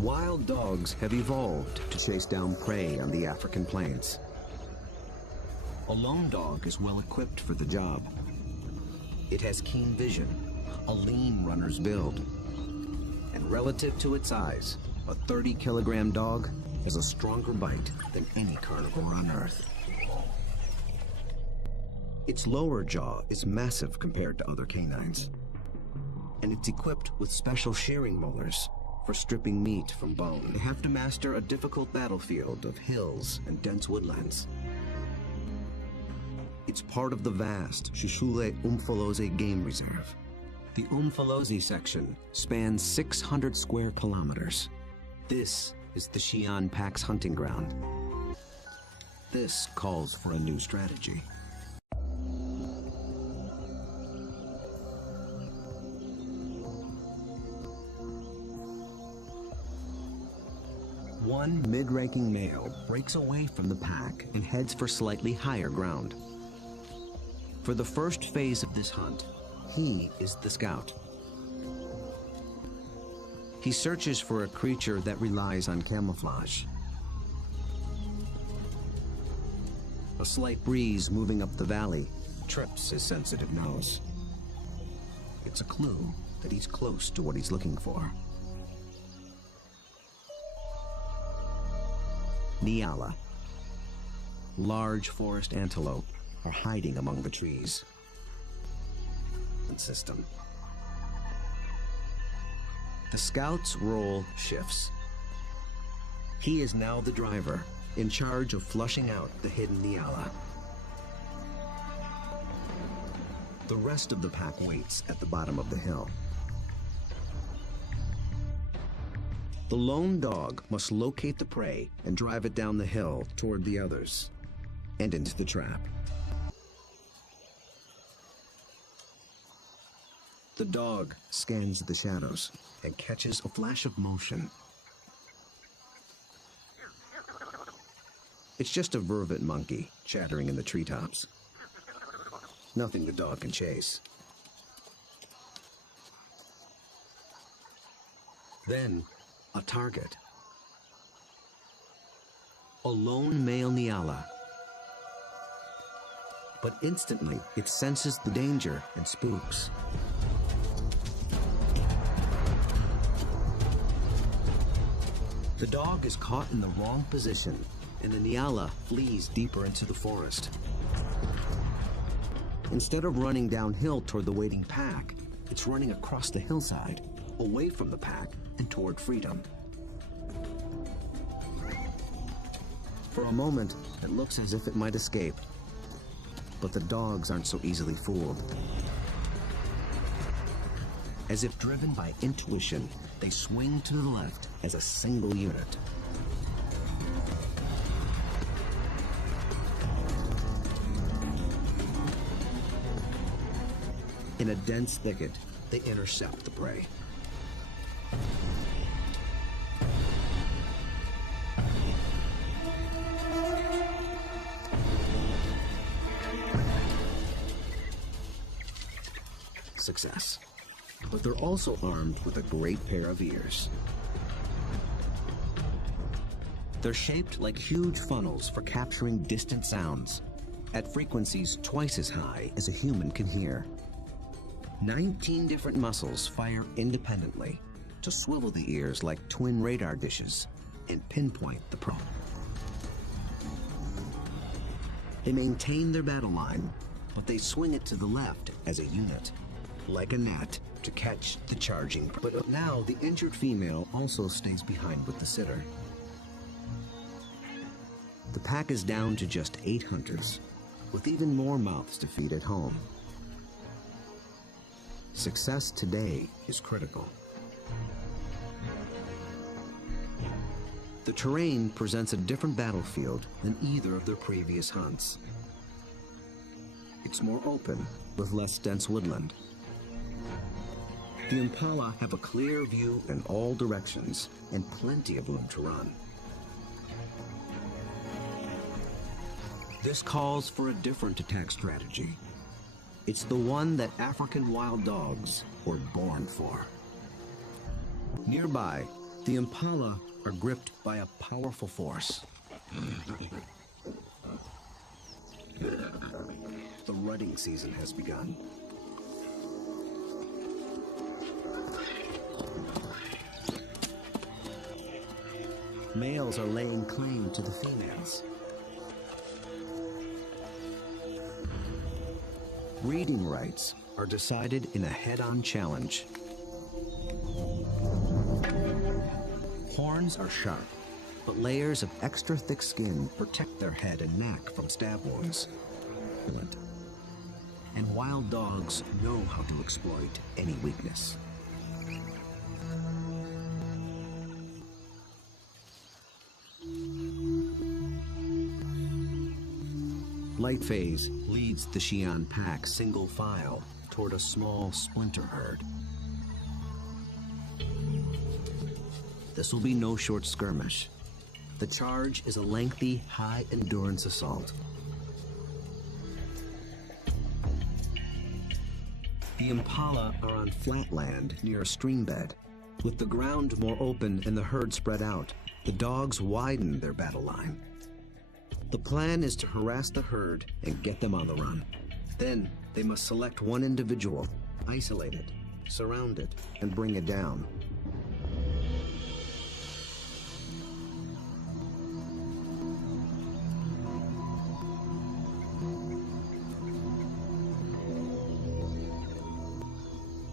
Wild dogs have evolved to chase down prey on the African plains. A lone dog is well equipped for the job. It has keen vision, a lean runner's build, and relative to its size, a 30-kilogram dog has a stronger bite than any carnivore on Earth. Its lower jaw is massive compared to other canines, and it's equipped with special shearing molars for stripping meat from bone. They have to master a difficult battlefield of hills and dense woodlands. It's part of the vast Shishule Umfolozi Game Reserve. The Umfolozi section spans 600 square kilometers. This is the Xi'an Pack's hunting ground. This calls for a new strategy. One mid-ranking male breaks away from the pack and heads for slightly higher ground. For the first phase of this hunt, he is the scout. He searches for a creature that relies on camouflage. A slight breeze moving up the valley trips his sensitive nose. It's a clue that he's close to what he's looking for. Nyala. Large forest antelope are hiding among the trees. System. The scout's role shifts. He is now the driver, in charge of flushing out the hidden Nyala. The rest of the pack waits at the bottom of the hill. The lone dog must locate the prey and drive it down the hill toward the others and into the trap. The dog scans the shadows and catches a flash of motion. It's just a vervet monkey chattering in the treetops. Nothing the dog can chase. Then, a target. A lone male Nyala. But instantly, it senses the danger and spooks. The dog is caught in the wrong position, and the Nyala flees deeper into the forest. Instead of running downhill toward the waiting pack, it's running across the hillside, away from the pack and toward freedom. For a moment, it looks as if it might escape, but the dogs aren't so easily fooled. As if driven by intuition, they swing to the left as a single unit. In a dense thicket, they intercept the prey. Success. But they're also armed with a great pair of ears. They're shaped like huge funnels for capturing distant sounds at frequencies twice as high as a human can hear. 19 different muscles fire independently to swivel the ears like twin radar dishes and pinpoint the prey. They maintain their battle line, but they swing it to the left as a unit, like a net, to catch the charging. But now the injured female also stays behind with the sitter. The pack is down to just 8 hunters, with even more mouths to feed at home. Success today is critical. The terrain presents a different battlefield than either of their previous hunts. It's more open, with less dense woodland. The impala have a clear view in all directions and plenty of room to run. This calls for a different attack strategy. It's the one that African wild dogs were born for. Nearby, The impala are gripped by a powerful force. The rutting season has begun. Males are laying claim to the females. Breeding rights are decided in a head-on challenge. Horns are sharp, but layers of extra thick skin protect their head and neck from stab wounds. And wild dogs know how to exploit any weakness. Lightphase leads the Xi'an pack single file toward a small splinter herd. This will be no short skirmish. The charge is a lengthy, high-endurance assault. The impala are on flat land near a stream bed. With the ground more open and the herd spread out, the dogs widen their battle line. The plan is to harass the herd and get them on the run. Then they must select one individual, isolate it, surround it, and bring it down.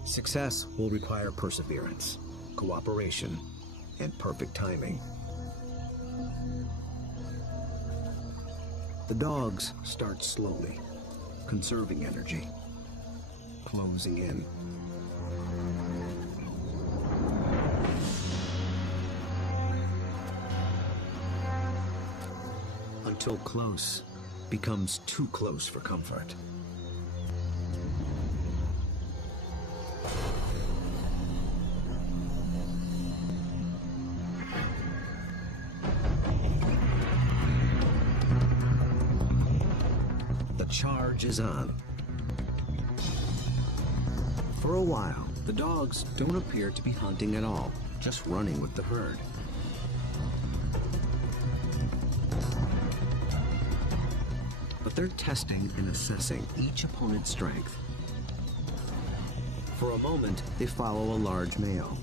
Success will require perseverance, cooperation, and perfect timing. The dogs start slowly, conserving energy, closing in. Until close becomes too close for comfort. Charge is on. For a while, the dogs don't appear to be hunting at all, just running with the herd. But they're testing and assessing each opponent's strength. For a moment, they follow a large male,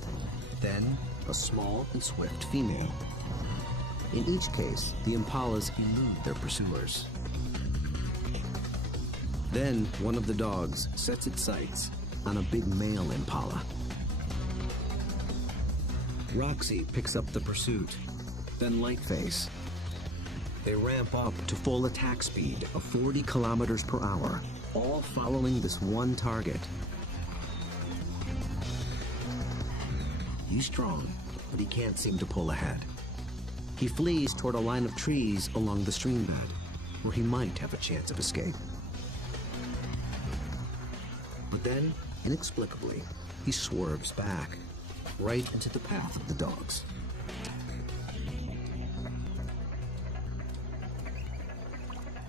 then a small and swift female. In each case, the impalas elude their pursuers. Then one of the dogs sets its sights on a big male impala. Roxy picks up the pursuit, then Lightface. They ramp up to full attack speed of 40 kilometers per hour, all following this one target. He's strong, but he can't seem to pull ahead. He flees toward a line of trees along the stream bed, where he might have a chance of escape. But then, inexplicably, he swerves back, right into the path of the dogs.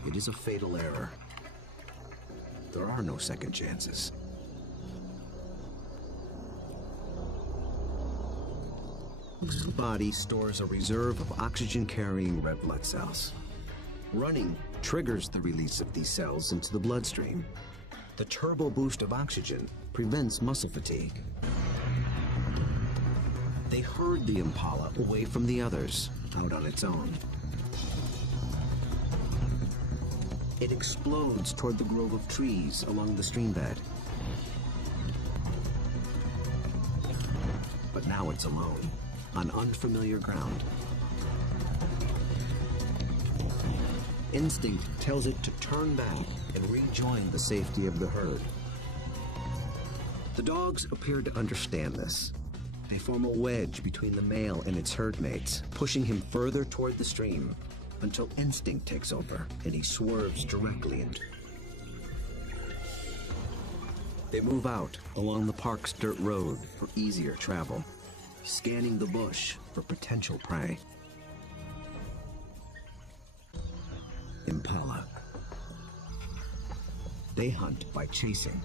It is a fatal error. There are no second chances. The body stores a reserve of oxygen-carrying red blood cells. Running triggers the release of these cells into the bloodstream. The turbo boost of oxygen prevents muscle fatigue. They herd the impala away from the others, out on its own. It explodes toward the grove of trees along the stream bed. But now it's alone, on unfamiliar ground. Instinct tells it to turn back and rejoin the safety of the herd. The dogs appear to understand this. They form a wedge between the male and its herd mates, pushing him further toward the stream until instinct takes over and he swerves directly into. They move out along the park's dirt road for easier travel, scanning the bush for potential prey. Impala. They hunt by chasing.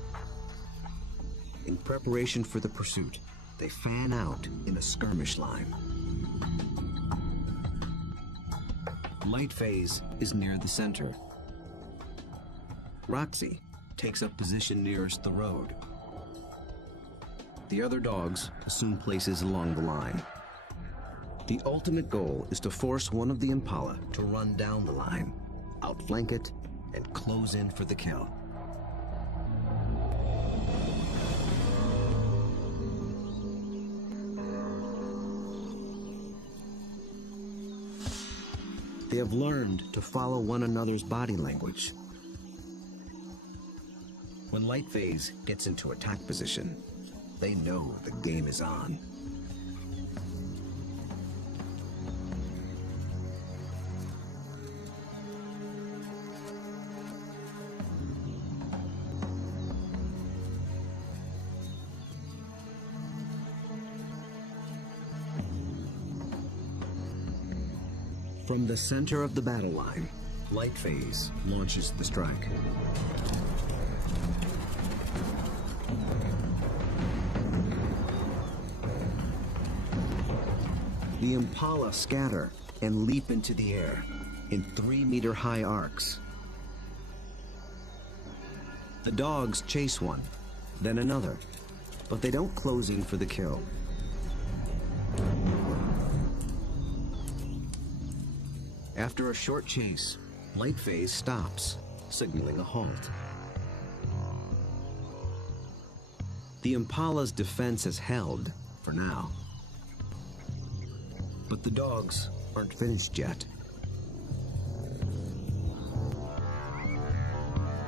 In preparation for the pursuit, they fan out in a skirmish line. light phase is near the center. Roxy takes up position nearest the road. The other dogs assume places along the line. The ultimate goal is to force one of the impala to run down the line, outflank it, and close in for the kill. They have learned to follow one another's body language. When light phase gets into attack position, they know the game is on. From the center of the battle line, light phase launches the strike. The impala scatter and leap into the air in 3-meter-high arcs. The dogs chase one, then another, but they don't close in for the kill. After a short chase, light phase stops, signaling a halt. The impala's defense is held, for now. But the dogs aren't finished yet.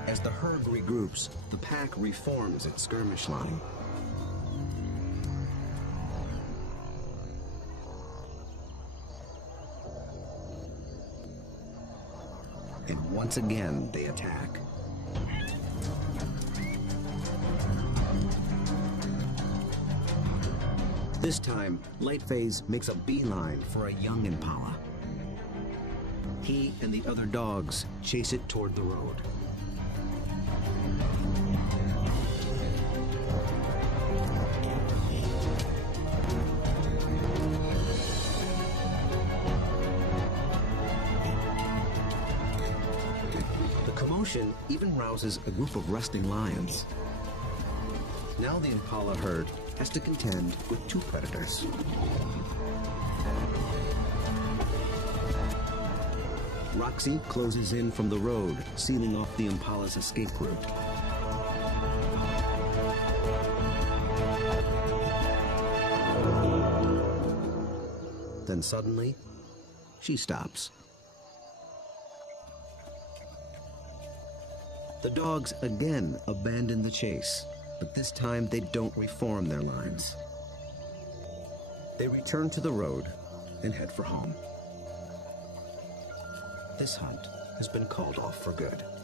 As the herd regroups, the pack reforms its skirmish line. And once again, they attack. This time, light phase makes a beeline for a young impala. He and the other dogs chase it toward the road. The commotion even rouses a group of resting lions. Now the impala herd has to contend with 2 predators. Roxy closes in from the road, sealing off the impala's escape route. Then suddenly, she stops. The dogs again abandon the chase, but this time they don't reform their lines. They return to the road and head for home. This hunt has been called off for good.